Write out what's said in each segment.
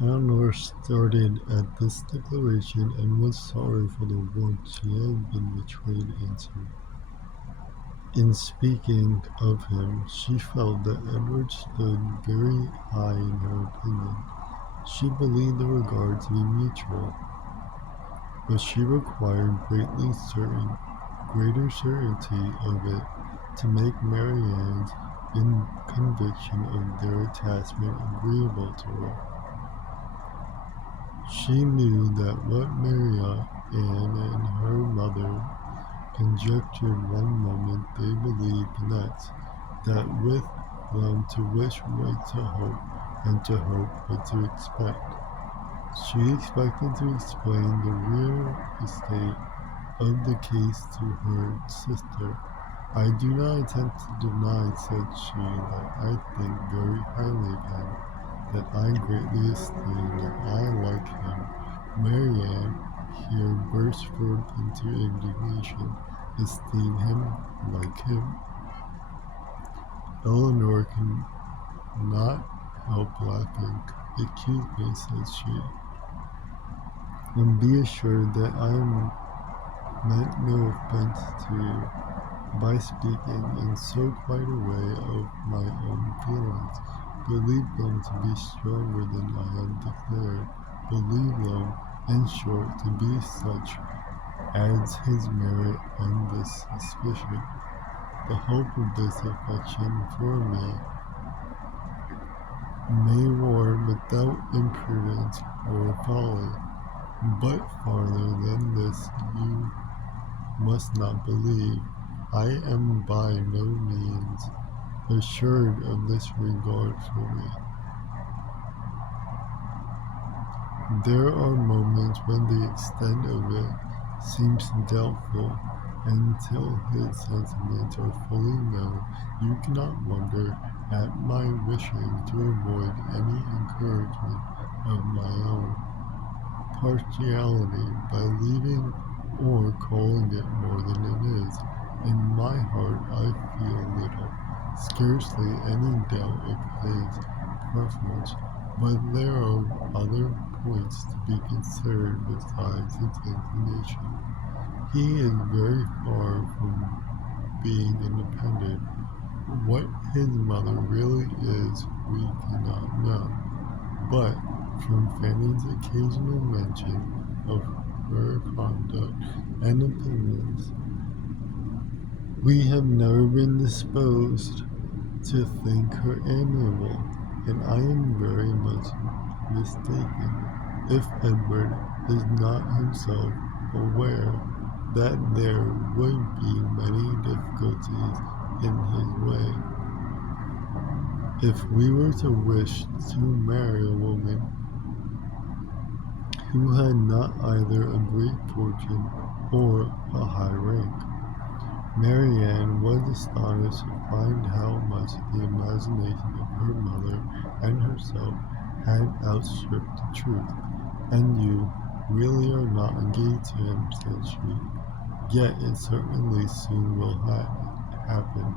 Eleanor started at this declaration and was sorry for the world she had been betrayed into. In speaking of him, she felt that Edward stood very high in her opinion. She believed the regard to be mutual, but she required greater certainty of it to make Marianne's conviction of their attachment agreeable to her. She knew that what Marianne and her mother conjectured one moment they believed the next, that with them to wish was to hope, and to hope was to expect. She expected to explain the real estate of the case to her sister. "I do not intend to deny," said she, "that I think very highly of him, that I greatly esteem, that I like him." Marianne here burst forth into indignation. "Esteem him, like him?" Eleanor could not help laughing. "Excuse me," said she, "and be assured that I meant no offence to you by speaking in so quiet a way of my own feelings. Believe them to be stronger than I have declared. Believe them, in short, to be such as his merit and this suspicion. The hope of this affection for me may warn without imprudence or folly, but farther than this you must not believe. I am by no means assured of this regard for me. There are moments when the extent of it seems doubtful, and until his sentiments are fully known, you cannot wonder at my wishing to avoid any encouragement of my own partiality by leaving or calling it more than it is. In my heart I feel little, scarcely any doubt of his preference, but there are other points to be considered besides his inclination. He is very far from being independent. What his mother really is we cannot know, but from Fanny's occasional mention of her conduct and opinions, we have never been disposed to think her amiable, and I am very much mistaken if Edward is not himself aware that there would be many difficulties in his way if we were to wish to marry a woman who had not either a great fortune or a high rank. Marianne was astonished to find how much the imagination of her mother and herself had outstripped the truth. "And you really are not engaged to him," said she. "Yet it certainly soon will happen.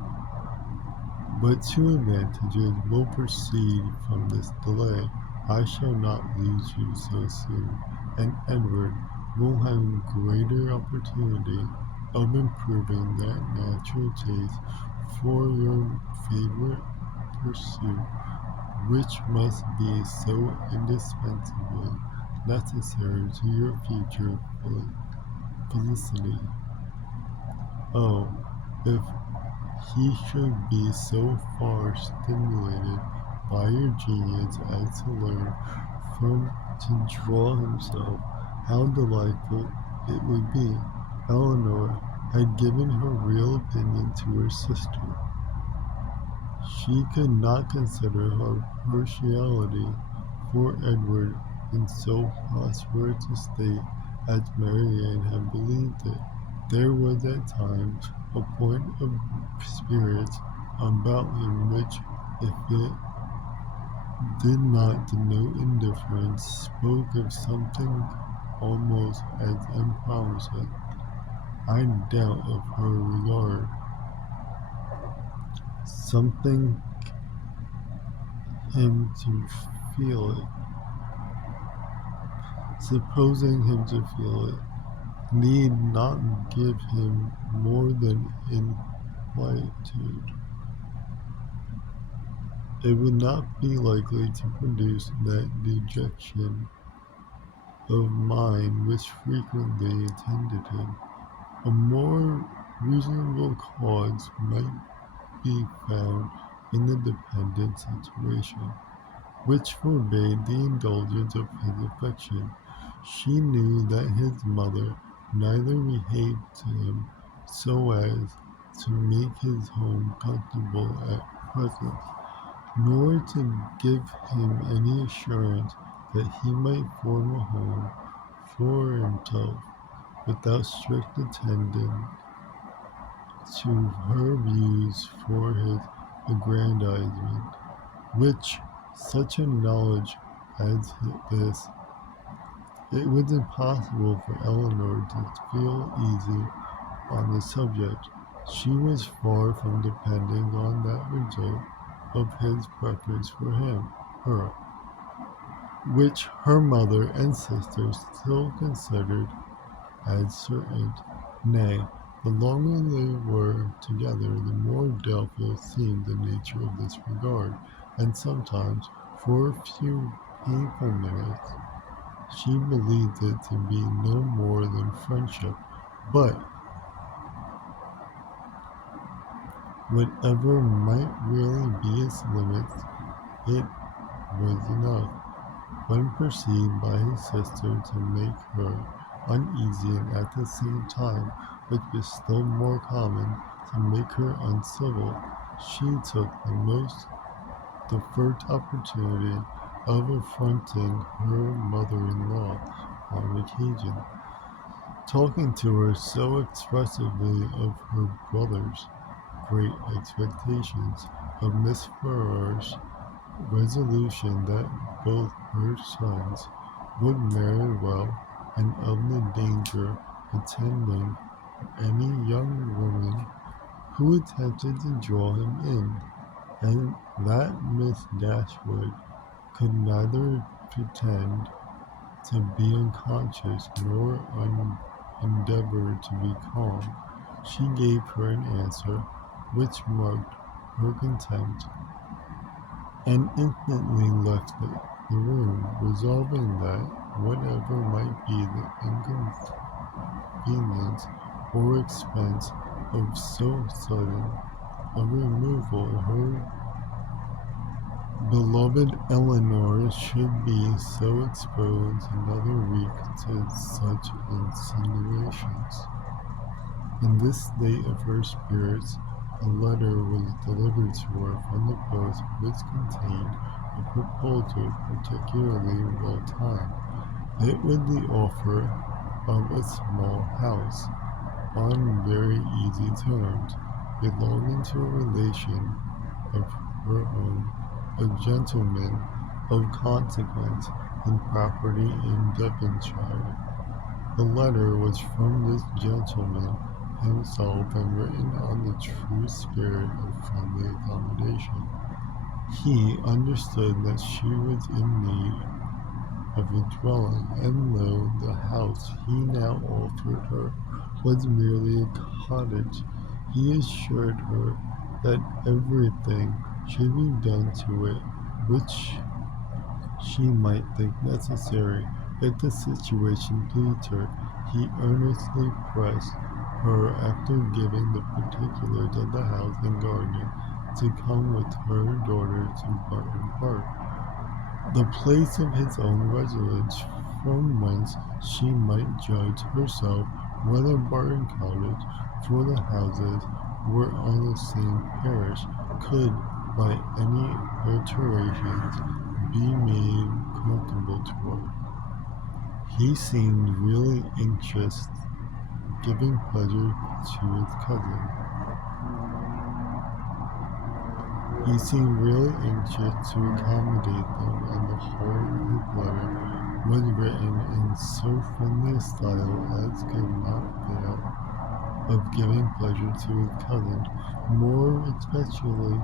But two advantages will proceed from this delay. I shall not lose you so soon, and Edward will have greater opportunity of improving that natural taste for your favourite pursuit, which must be so indispensably necessary to your future felicity. Oh, if he should be so far stimulated by your genius as to learn from to draw himself, how delightful it would be." Eleanor had given her real opinion to her sister. She could not consider her partiality for Edward in so prosperous a state as Marianne had believed it. There was at times a point of spirits about him which, if it did not denote indifference, spoke of something almost as unpromising. I doubt of her regard. Something him to feel it. supposing him to feel it, need not give him more than inquietude. It would not be likely to produce that dejection of mind which frequently attended him. A more reasonable cause might be found in the dependent situation, which forbade the indulgence of his affection. She knew that his mother neither behaved to him so as to make his home comfortable at present, nor to give him any assurance that he might form a home for himself without strict attendance to her views for his aggrandizement, which such a knowledge as this, it was impossible for Eleanor to feel easy on the subject. She was far from depending on that result of his preference for her, which her mother and sisters still considered as certain. Nay, the longer they were together, the more doubtful seemed the nature of this regard, and sometimes, for a few painful minutes, she believed it to be no more than friendship. But whatever might really be its limits, it was enough, when perceived by his sister, to make her uneasy, and at the same time, which was still more common, to make her uncivil. She took the first opportunity of affronting her mother-in-law on occasion, talking to her so expressively of her brother's great expectations, of Miss Farrar's resolution that both her sons would marry well, and of the danger attending any young woman who attempted to draw him in, and that Miss Dashwood could neither pretend to be unconscious nor endeavour to be calm. She gave her an answer which marked her contempt, and instantly left the room, resolving that, whatever might be the inconvenience or expense of so sudden a removal, her beloved Eleanor should be so exposed another week to such insinuations. In this state of her spirits, a letter was delivered to her from the post, which contained a proposal particularly well timed. It was the offer of a small house, on very easy terms, belonging to a relation of her own, a gentleman of consequence in property in Devonshire. The letter was from this gentleman himself, and written on the true spirit of friendly accommodation. He understood that she was in need of a dwelling, and though the house he now offered her was merely a cottage, he assured her that everything should be done to it which she might think necessary. If the situation pleased her, he earnestly pressed her, after giving the particulars of the house and garden, to come with her daughter to Barton Park, the place of his own residence, from whence she might judge herself whether Barton Cottage, for the houses were on the same parish, could, by any alterations, be made comfortable to her. He seemed really anxious, giving pleasure to his cousin. He seemed really anxious to accommodate them, and the whole of his letter was written in so friendly a style as could not fail of giving pleasure to his cousin, more especially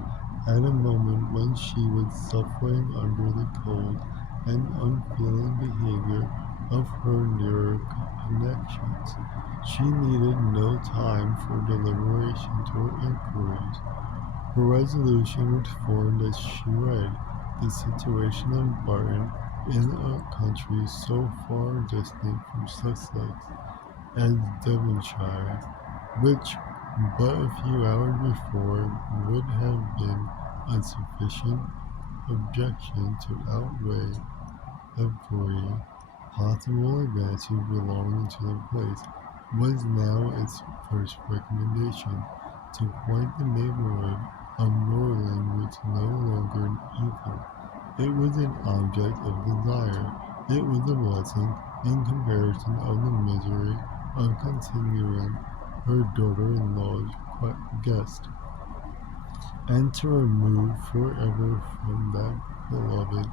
at a moment when she was suffering under the cold and unfeeling behaviour of her nearer connections. She needed no time for deliberations or inquiries. Her resolution was formed as she read the situation of Barton in a country so far distant from Sussex as Devonshire, which but a few hours before would have been a sufficient objection to outweigh every possible advantage belonging to the place, was now its first recommendation. To quiet the neighborhood of Norland was no longer an evil. It was an object of desire. It was a blessing in comparison of the misery of continuing her daughter-in-law's guest, and to remove forever from that beloved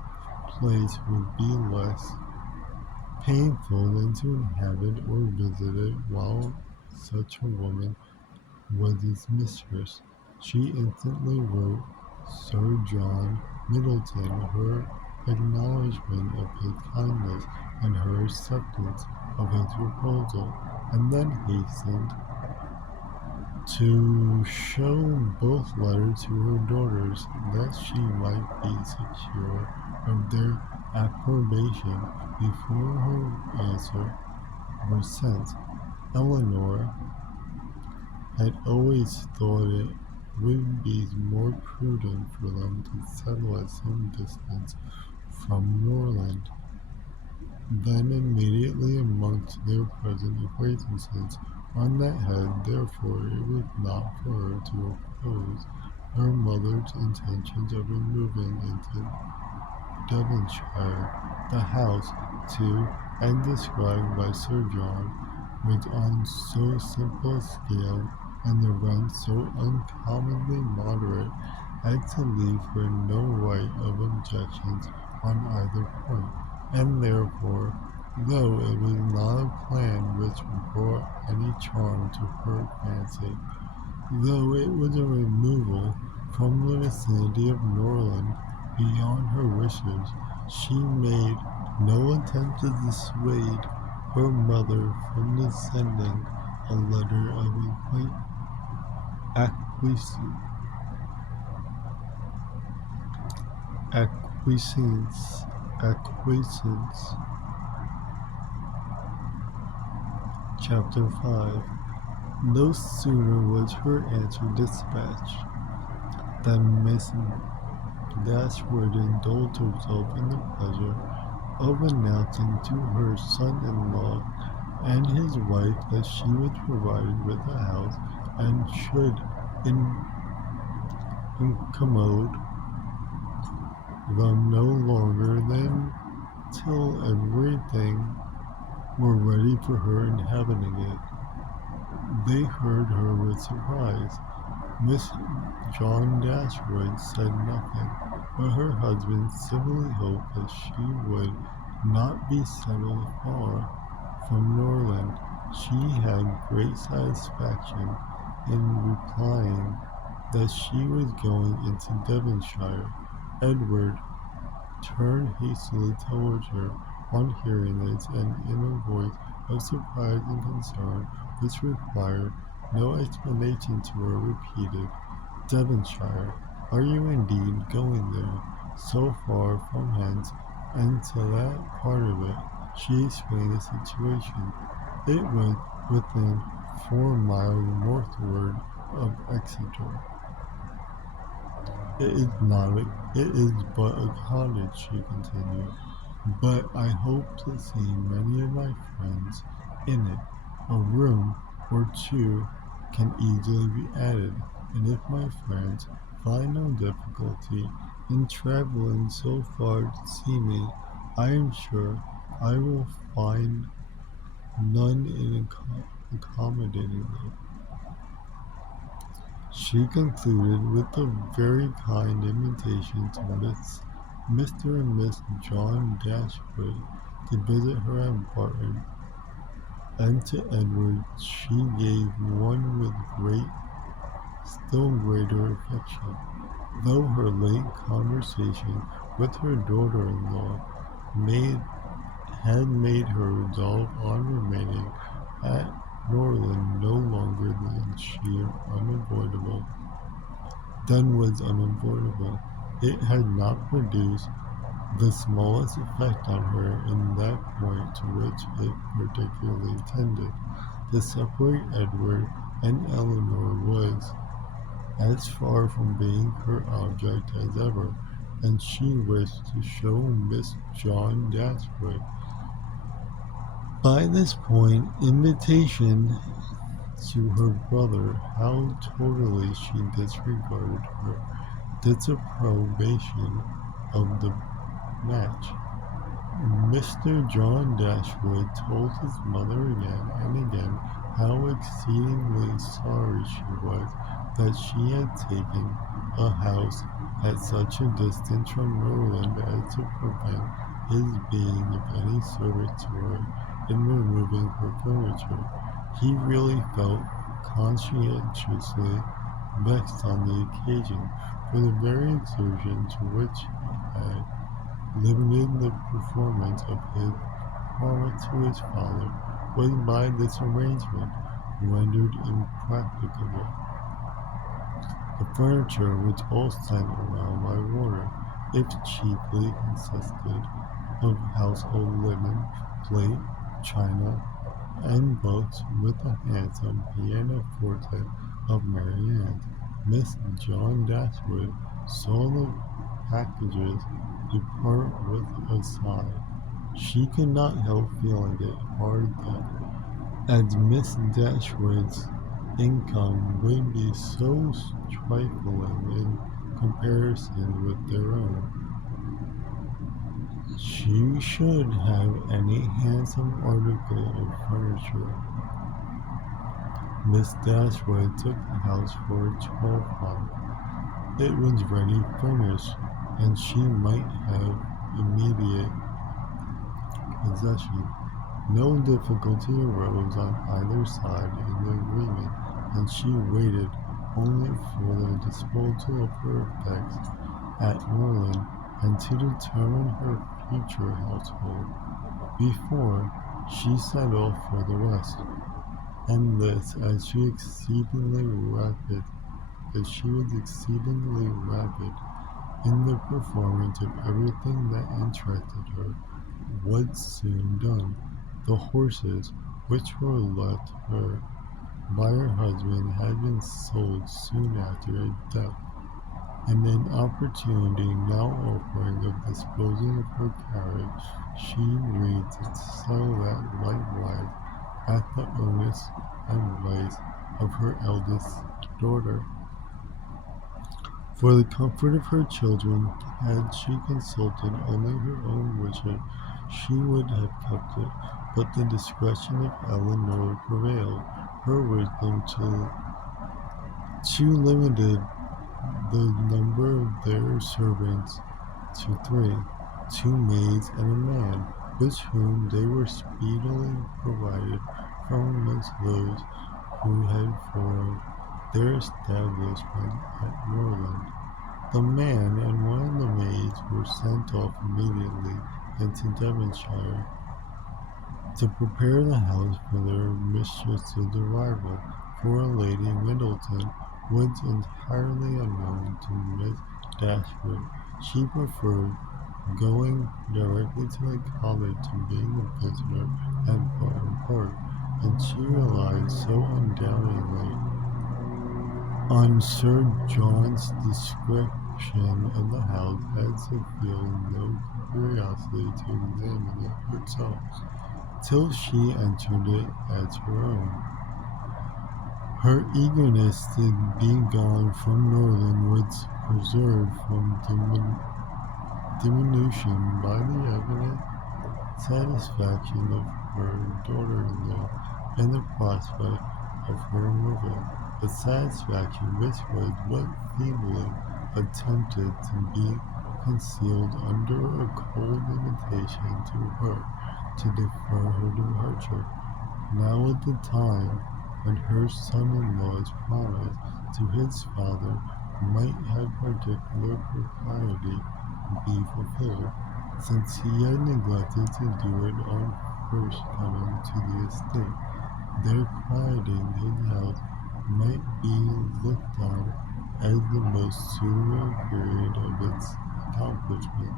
place would be less painful than to inhabit or visit it while such a woman was its mistress. She instantly wrote Sir John Middleton her acknowledgment of his kindness and her acceptance of his proposal, and then hastened to show both letters to her daughters, that she might be secure of their approbation before her answer was sent. Eleanor had always thought it would be more prudent for them to settle at some distance from Norland than immediately amongst their present acquaintances. On that head, therefore, it was not for her to oppose her mother's intentions of removing into Devonshire. The house, too, and described by Sir John, was on so simple a scale, and the rent so uncommonly moderate, as to leave her no right of objections on either point, and therefore, though it was not a plan which brought any charm to her fancy, though it was a removal from the vicinity of Norland beyond her wishes, she made no attempt to dissuade her mother from the sending a letter of acquiescence, acquiescence, acquiescence. Chapter 5. No sooner was her answer dispatched than Miss Dashwood indulged herself in the pleasure of announcing to her son-in-law and his wife that she was provided with a house and should incommode them no longer than till everything were ready for her inhabiting it. They heard her with surprise. Miss John Dashwood said nothing, but her husband civilly hoped that she would not be settled far from Norland. She had great satisfaction in replying that she was going into Devonshire. Edward turned hastily towards her on hearing this, and in a voice of surprise and concern which required no explanation to her, repeated, "Devonshire, are you indeed going there? So far from hence, and to that part of it?" She explained the situation. It was within 4 miles northward of Exeter. It is but a cottage," she continued, "but I hope to see many of my friends in it. A room or two can easily be added, and if my friends find no difficulty in travelling so far to see me, I am sure I will find none in accommodating them." She concluded with a very kind invitation to Mr. and Miss John Dashwood to visit her at Barton, and to Edward she gave one with still greater affection, though her late conversation with her daughter-in-law made had made her resolve on remaining at Norland no longer than was unavoidable. It had not produced the smallest effect on her in that point to which it particularly tended. To separate Edward and Eleanor was as far from being her object as ever, and she wished to show Miss John Dashwood by this point invitation to her brother how totally she disregarded her disapprobation of the match. Mr. John Dashwood told his mother again and again how exceedingly sorry she was that she had taken a house at such a distance from Norland as to prevent his being of any service to her in removing her furniture. He really felt conscientiously vexed on the occasion, for the very exertion to which he had limited the performance of his promise to his father was by this arrangement rendered impracticable. The furniture was all sent around by water. It chiefly consisted of household linen, plate, china, and books, with a handsome pianoforte of Mary Ann's. Miss John Dashwood saw the packages depart with a sigh. She could not help feeling it hard that, as Miss Dashwood's income would be so trifling in comparison with their own, she should have any handsome article of furniture. Miss Dashwood took the house for a 12 month. It was ready furnished, and she might have immediate possession. No difficulty arose on either side in the agreement, and she waited only for the disposal of her effects at Norland and to determine her future household before she set off for the West. And this, as she was exceedingly rapid in the performance of everything that interested her, was soon done. The horses, which were left her by her husband, had been sold soon after his death, and an opportunity now offering of disposing of her carriage, she agreed to sell that likewise at the earnest advice of her eldest daughter. For the comfort of her children, had she consulted only her own wishes, she would have kept it, but the discretion of Eleanor prevailed. Her wisdom too limited the number of their servants to 3, 2 maids and a man, with whom they were speedily provided from amongst those who had formed their establishment at Norland. The man and one of the maids were sent off immediately into Devonshire to prepare the house for their mistress's arrival, for Lady Middleton was entirely unknown to Miss Dashwood. She preferred going directly to the college to being a visitor at Barton Park, and she relied so undoubtingly on Sir John's description of the house as to feel no curiosity to examine it herself, till she entered it as her own. Her eagerness to be gone from Norland was preserved from diminution by the evident satisfaction of her daughter-in-law and the prospect of her removal, a satisfaction which was but feebly attempted to be concealed under a cold invitation to her to defer her departure. Now at the time when her son-in-law's promise to his father might have particular propriety be fulfilled, since he had neglected to do it on first coming to the estate. Their quieting his house might be looked on as the most suitable period of its accomplishment,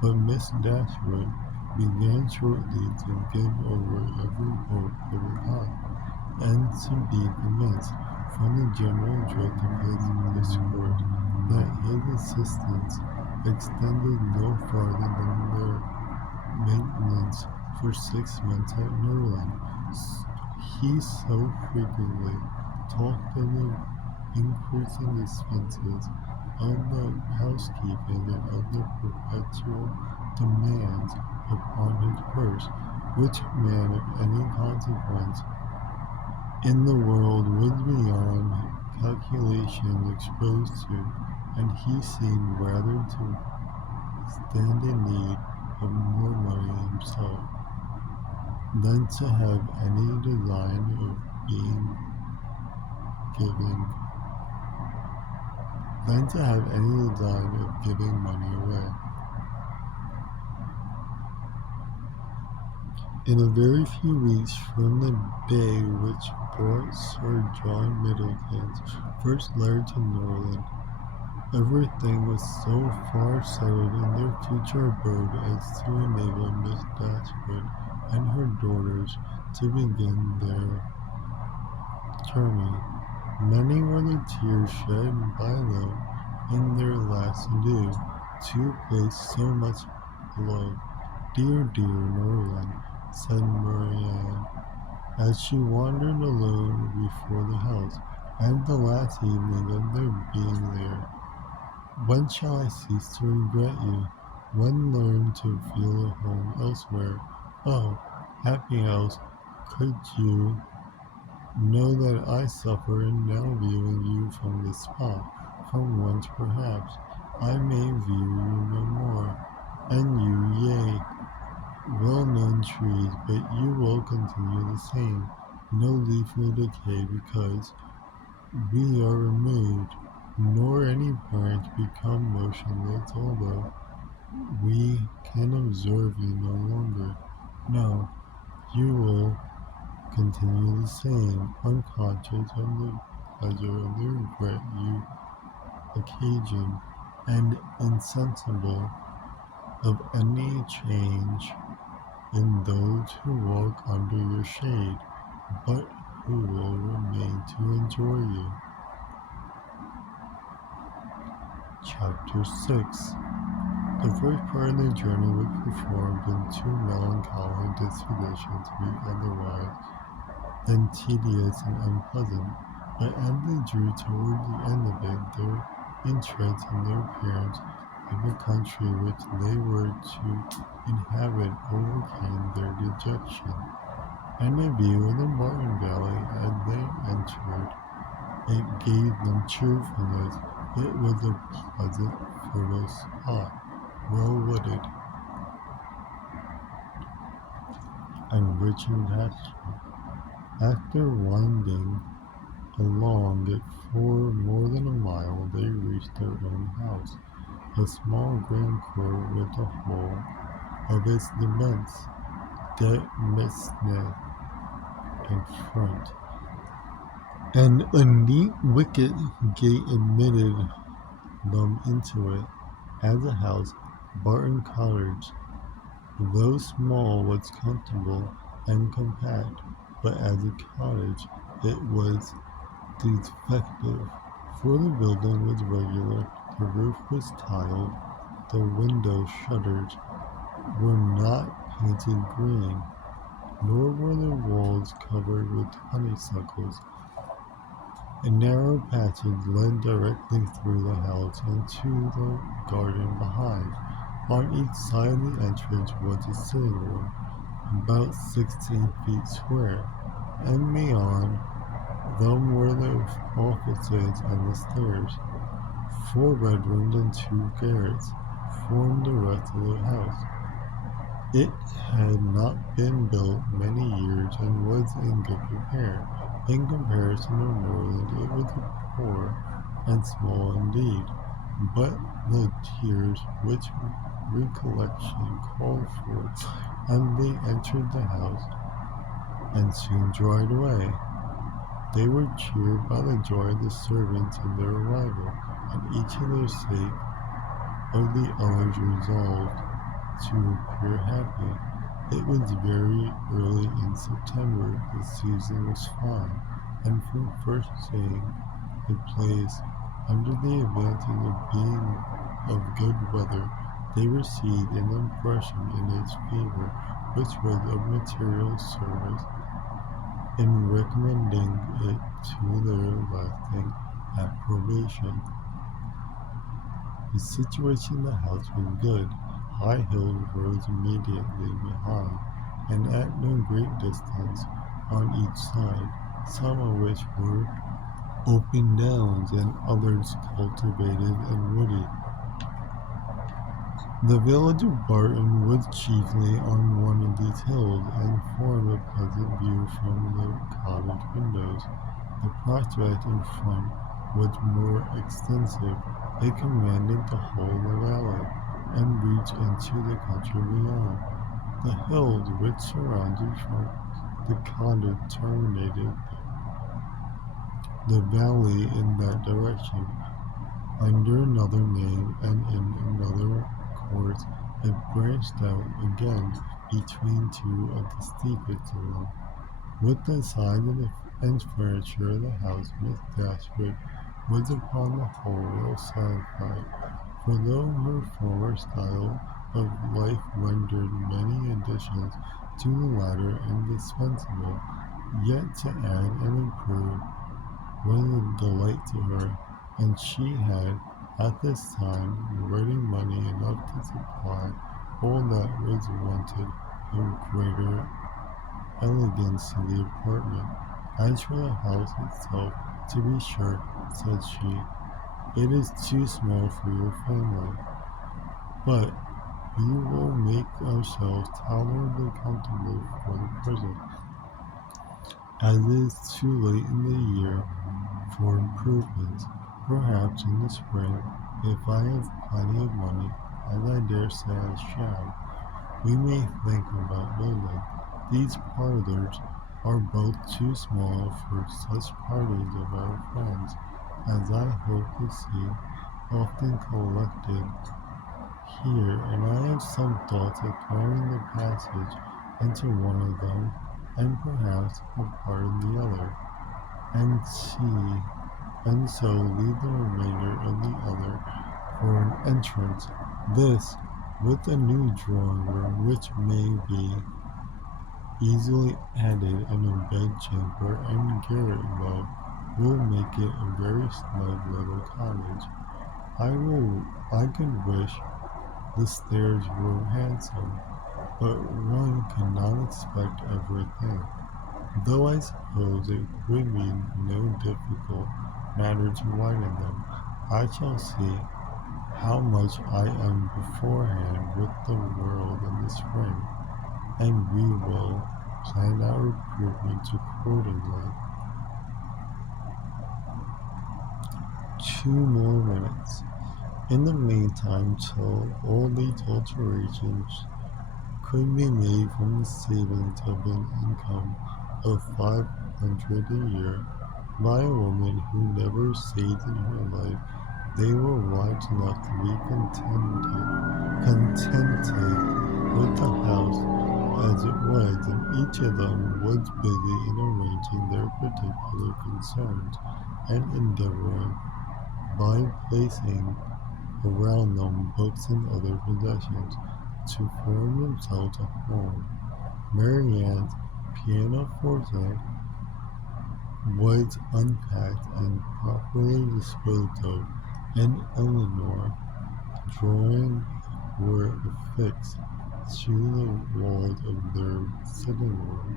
but Miss Dashwood began shortly to give over every hope for the time, and to be convinced, from the general drift of his discourse, that his assistance extended no farther than their maintenance for 6 months at Norland. He so frequently talked of the increasing expenses of the housekeeping and of the perpetual demands upon his purse, which a man of any consequence in the world was beyond calculation exposed to, and he seemed rather to stand in need of more money himself than to have any design of being giving money away. In a very few weeks from the day which brought Sir John Middleton's first letter to Norland, everything was so far settled in their future abode as to enable Miss Dashwood and her daughters to begin their journey. Many were the tears shed by them in their last adieu to a place so much beloved. Dear, dear Norland, said Marianne, as she wandered alone before the house, at the last evening of their being there. When shall I cease to regret you? When learn to feel at home elsewhere? Oh, happy house, could you know that I suffer in now viewing you from this spot, from whence perhaps I may view you no more, and you, yea, well-known trees, but you will continue the same. No leaf will decay because we are removed, nor any branch become motionless, although we can observe you no longer. No, you will continue the same, unconscious of the pleasure of the regret you occasion, and insensible of any change in those who walk under your shade, but who will remain to enjoy you. Chapter 6. The first part of the journey was performed in too melancholy a disposition to be otherwise than tedious and unpleasant, but as they drew toward the end of it, their interest in the appearance of the country which they were to inhabit overcame their dejection, and a view of the Martin Valley as they entered it gave them cheerfulness. It was a pleasant, fertile spot, well wooded, and rich in pasture. After winding along it for more than a mile, they reached their own house, a small green court with the whole of its demesne in front, and a neat wicket gate admitted them into it. As a house, Barton Cottage, though small, was comfortable and compact, but as a cottage it was defective, for the building was regular, the roof was tiled, the window shutters were not painted green, nor were the walls covered with honeysuckles. A narrow passage led directly through the house into the garden behind. On each side of the entrance was a sitting room, about 16 feet square, and beyond them were the offices and the stairs. 4 bedrooms and 2 garrets formed the rest of the house. It had not been built many years and was in good repair. In comparison to Norland, it was poor and small indeed, but the tears which recollection called forth, and they entered the house and soon dried away. They were cheered by the joy of the servants in their arrival, and each in their sake of the others resolved to appear happy. It was very early in September, the season was fine, and from first seeing the place, under the advantage of being of good weather, they received an impression in its favor which was of material service in recommending it to their lasting approbation. The situation in the house was good. High hills rose immediately behind, and at no great distance on each side, some of which were open downs and others cultivated and wooded. The village of Barton was chiefly on one of these hills, and formed a pleasant view from the cottage windows. The prospect in front was more extensive. It commanded the whole of the valley, and reached into the country beyond. The hills which surrounded from the cottage terminated the valley in that direction. Under another name and in another course, it branched out again between two of the steepest of them. With the size of and furniture of the house, Miss Dashwood was upon the whole well satisfied, for though her former style of life rendered many additions to the latter indispensable, yet to add and improve was a delight to her, and she had at this time ready money enough to supply all that was wanted of greater elegance to the apartment. As for the house itself, to be sure, said she, it is too small for your family, but we will make ourselves tolerably comfortable for the present, as it is too late in the year for improvements. Perhaps in the spring, if I have plenty of money, as I dare say I shall, we may think about building. These parlors are both too small for such parties of our friends as I hope to see often collected here, and I have some thoughts of throwing the passage into one of them, and perhaps a part in the other, and see, and so leave the remainder of the other for an entrance. This, with a new drawing room, which may be easily added, and a bedchamber and garret above, will make it a very snug little cottage. I could wish the stairs were handsome, but one cannot expect everything, though I suppose it would be no difficult matter to widen them. I shall see how much I am beforehand with the world in the spring, and we will plan our improvements accordingly. 2 more minutes. In the meantime, till all these alterations could be made from the savings of an income of 500 a year by a woman who never saved in her life, they were wise enough to be contented with the house as it was, and each of them was busy in arranging their particular concerns, and endeavoring, by placing around them books and other possessions, to form themselves a home. Marianne's pianoforte was unpacked and properly disposed of, and Eleanor's drawings were affixed to the walls of their sitting room.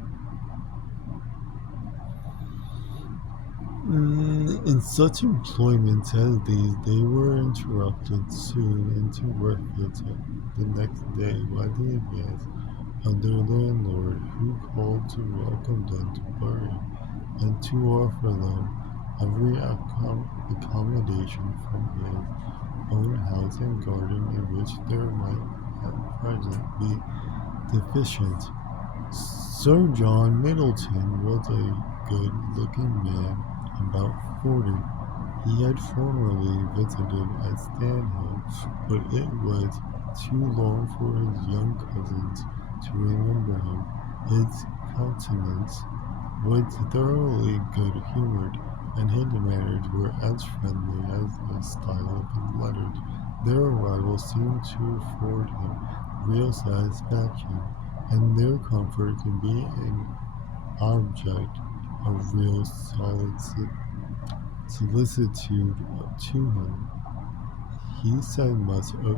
In such employments as these, they were interrupted soon into breakfast the next day by the advance of their landlord, who called to welcome them to Bury, and to offer them every accommodation from his own house and garden in which there might at present be deficient. Sir John Middleton was a good-looking man, about 40. He had formerly visited at Stanhill, but it was too long for his young cousins to remember him. His countenance was thoroughly good-humoured, and his manners were as friendly as the style of his letters. Their arrival seemed to afford him real satisfaction, and their comfort to be an object of real solicitude to him. He said much of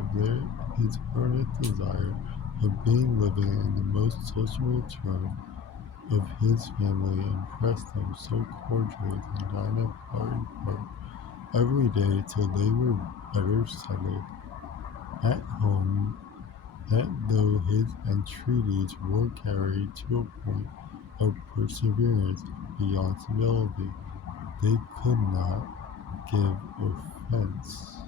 his earnest desire of being living in the most sociable term of his family impressed them so cordially that Dinah parted her every day till they were better settled at home, that though his entreaties were carried to a point of perseverance beyond civility, they could not give offence.